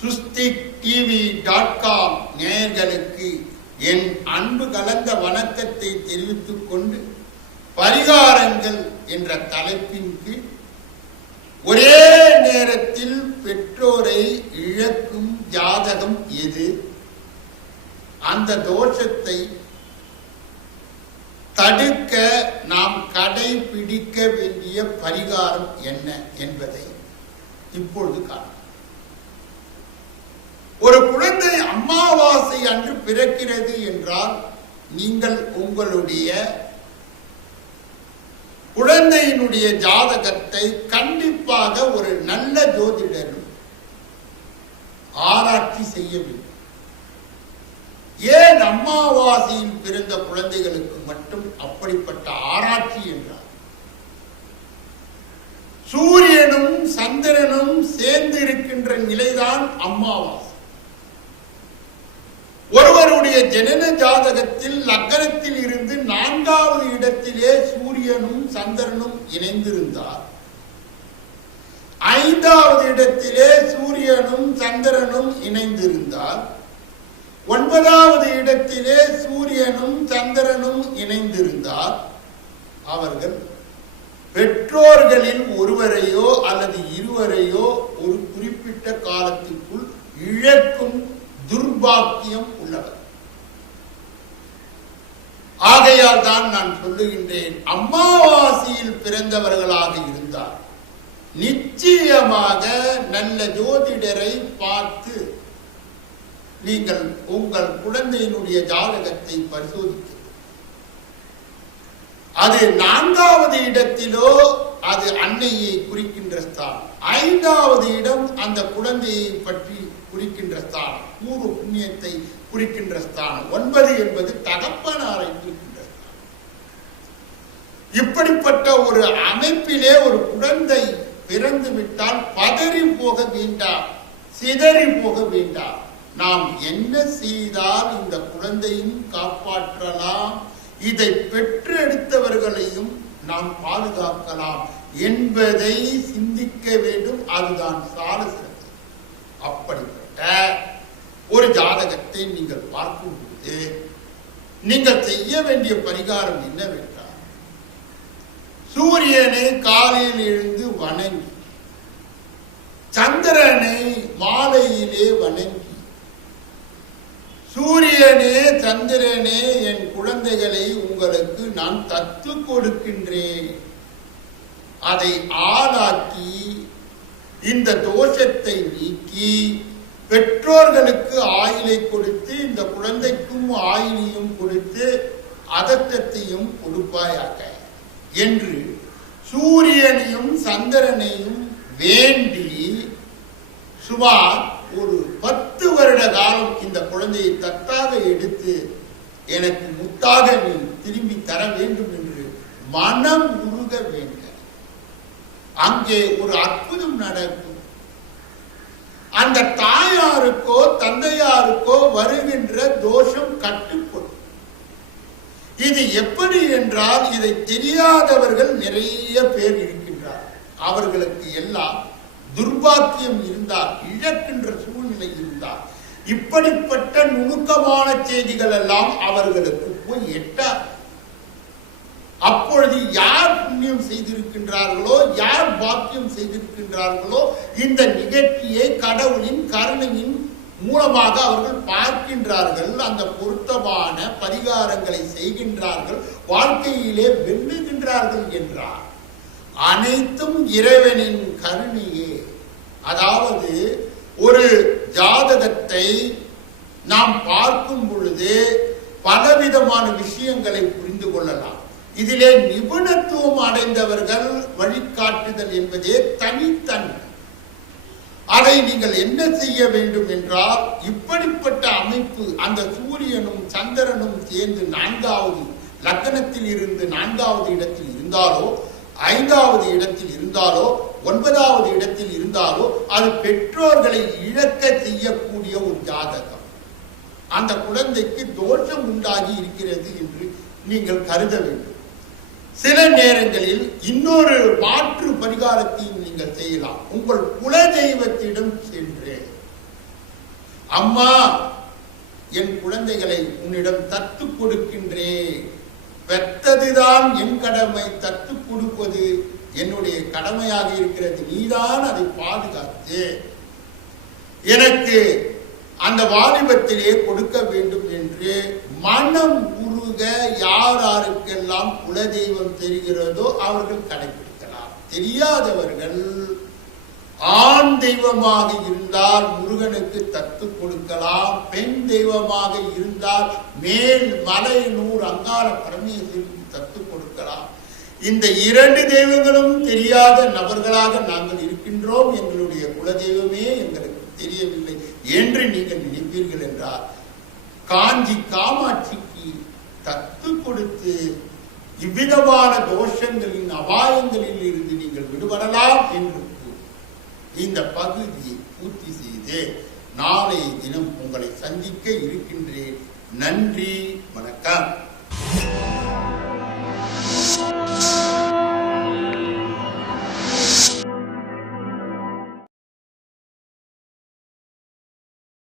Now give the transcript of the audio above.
susthik.tv.com நேயர்களுக்கு என் அன்பு கலந்த வணக்கத்தை தெரிவித்துக் கொண்டு, பரிகாரங்கள் என்ற தலைப்பின் கீழ் ஒரே நேரத்தில் பெற்றோரை இழக்கும் ஜாதகம் எது, அந்த தோஷத்தை தடுக்க நாம் கடைபிடிக்க வேண்டிய பரிகாரம் என்ன என்பதை இப்பொழுது காணலாம். ஒரு குழந்தை அமாவாசை அன்று பிறக்கிறது என்றால், நீங்கள் உங்களுடைய குழந்தையினுடைய ஜாதகத்தை கண்டிப்பாக ஒரு நல்ல ஜோதிடரும் ஆராய்ச்சி செய்ய வேண்டும். ஏன் அமாவாசையில் பிறந்த குழந்தைகளுக்கு மட்டும் அப்படிப்பட்ட ஆராய்ச்சி என்றார்? சூரியனும் சந்திரனும் சேர்ந்து இருக்கின்ற நிலைதான் அமாவாசை. ஒருவருடைய ஜனன ஜாதகத்தில் லக்னத்தில் இருந்து 4வது இடத்திலே சூரியனும் சந்திரனும் இணைந்திருந்தார், 5வது இடத்திலே சூரியனும் சந்திரனும் இணைந்திருந்தார், 9வது இடத்திலே சூரியனும் சந்திரனும் இணைந்திருந்தார், அவர்கள் பெற்றோர்களில் ஒருவரையோ அல்லது இருவரையோ ஒரு குறிப்பிட்ட காலத்திற்குள் இழக்கும் துர்பாக்கியம் உள்ளவர். ஆகையால் தான் நான் சொல்லுகின்றேன், அமாவாசையில் பிறந்தவர்களாக இருந்தார் நிச்சயமாக நல்ல ஜோதிடரை பார்த்து நீங்கள் உங்கள் குழந்தையினுடைய ஜாதகத்தை பரிசோதிக்க. அது 4வது இடத்திலோ அது அன்னையை குறிக்கின்ற ஸ்தானம், 5வது இடம் அந்த குழந்தையை பற்றி குறிக்கின்ற ஸ்தானம், பூர்வ புண்ணியத்தை குறிக்கின்ற ஸ்தானம், 9 என்பது தகப்பனாரை குறிக்கின்ற ஸ்தானம். இப்படிப்பட்ட ஒரு அமைப்பிலே ஒரு குழந்தை பிறந்து விட்டால் பதறி போக வேண்டாம், சிதறி போக வேண்டாம். நாம் என்ன செய்தால் இந்த குழந்தையும் காப்பாற்றலாம், இதை பெற்றெடுத்தவர்களையும் நாம் பாதுகாக்கலாம் என்பதை சிந்திக்க வேண்டும். அதுதான் சால சிறப்பு. அப்படிப்பட்ட ஒரு ஜாதகத்தை நீங்கள் பார்க்கும்போது நீங்கள் செய்ய வேண்டிய பரிகாரம் என்னவென்றால், சூரியனை காலையில் எழுந்து வணங்கி, சந்திரனை மாலையிலே வணங்கி, சூரியனே சந்திரனே என் குழந்தைகளை உங்களுக்கு நான் தத்து கொடுக்கின்றேன், அதை ஆளாக்கி இந்த தோஷத்தை நீக்கி பெற்றோர்களுக்கு ஆயிலை கொடுத்து இந்த குழந்தைக்கும் ஆயிலையும் கொடுத்து அதட்டத்தையும் கொடுப்பாயாக என்று சூரியனையும் சந்திரனையும் வேண்டி சுமார் ஒரு 10 வருட காலம் இந்த குழந்தையை தத்தாக எடுத்து எனக்கு முத்தாக நீ திரும்பி தர வேண்டும் என்று மனம் உருக வேண்டும். அங்கே ஒரு அற்புதம் நடக்கும். அந்த தாயாருக்கோ தந்தையாருக்கோ வருகின்ற தோஷம் கட்டுப்படும். இது எப்படி என்றால், இதை தெரியாதவர்கள் நிறைய பேர் இருக்கின்றார். அவர்களுக்கு எல்லாம் துர்பாக்கியம் இருந்தால், இழக்கின்ற சூழ்நிலை இருந்தால், இப்படிப்பட்ட நுணுக்கமான செய்திகள் எல்லாம் அவர்களுக்கு போய் எட்டார். அப்பொழுது யார் புண்ணியம் செய்திருக்கின்றார்களோ, யார் பாக்கியம் செய்திருக்கின்றார்களோ, இந்த நிகழ்ச்சியை கடவுளின் கருணையின் மூலமாக அவர்கள் பார்க்கின்றார்கள், அந்த பொருத்தமான பரிகாரங்களை செய்கின்றார்கள், வாழ்க்கையிலே வெல்லுகின்றார்கள் என்றார். அனைத்தும் இறைவனின் கருணையே. அதாவது ஒரு ஜாதகத்தை நாம் பார்க்கும் பொழுது பலவிதமான விஷயங்களை புரிந்து கொள்ளலாம். இதிலே நிபுணத்துவம் அடைந்தவர்கள் வழிகாட்டுதல் என்பதே தனித்தன்மை. அதை நீங்கள் என்ன செய்ய வேண்டும் என்றால், இப்படிப்பட்ட அமைப்பு அந்த சூரியனும் சந்திரனும் சேர்ந்து 4வது லக்னத்தில் இருந்து 4வது இடத்தில் இருந்தாலோ, 5வது இடத்தில் இருந்தாலோ, 9வது இடத்தில் இருந்தாலோ, அது பெற்றோர்களை இழக்க செய்யக்கூடிய ஒரு ஜாதகம். அந்த குழந்தைக்கு தோஷம் உண்டாகி இருக்கிறது என்று நீங்கள் கருத வேண்டும். சில நேரங்களில் இன்னொரு மாற்று பரிகாரத்தையும் நீங்கள் செய்யலாம். உங்கள் குல தெய்வத்திடம் சென்று அம்மா, என் குழந்தைகளை உன்னிடம் தத்து கொடுக்கின்றேன். பெற்றதுதான் என் கடமை, தத்து கொடுப்பது என்னுடைய கடமையாக இருக்கிறது. நீதான் அதை பாதுகாத்து எனக்கு அந்த வாலிபத்திலே கொடுக்க வேண்டும் என்று மனம் உருக யார் யாருக்கெல்லாம் குலதெய்வம் தெரிகிறதோ அவர்கள் கடைபிடிக்கலாம். தெரியாதவர்கள் ஆண் தெய்வமாக இருந்தால் முருகனுக்கு தத்து கொடுக்கலாம். பெண் தெய்வமாக இருந்தால் மேல் மலை நூறு அங்காள பரமேஸ்வரிக்கு தத்து கொடுக்கலாம். இந்த இரண்டு தெய்வங்களும் தெரியாத நபர்களாக நாங்கள் இருக்கின்றோம். எங்களுடைய குலதெய்வமே எங்களுக்கு தெரியவில்லை என்று நீங்கள் நினைப்பீர்கள் என்றால் காஞ்சி காமாட்சிக்கு தத்து கொடுத்து இவ்விதமான தோஷங்களின் அபாயங்களில் இருந்து நீங்கள் விடுபடலாம் என்று இந்த பகுதியை பூர்த்தி செய்து நாளைய தினம் உங்களை சந்திக்க இருக்கின்றேன். நன்றி, வணக்கம்.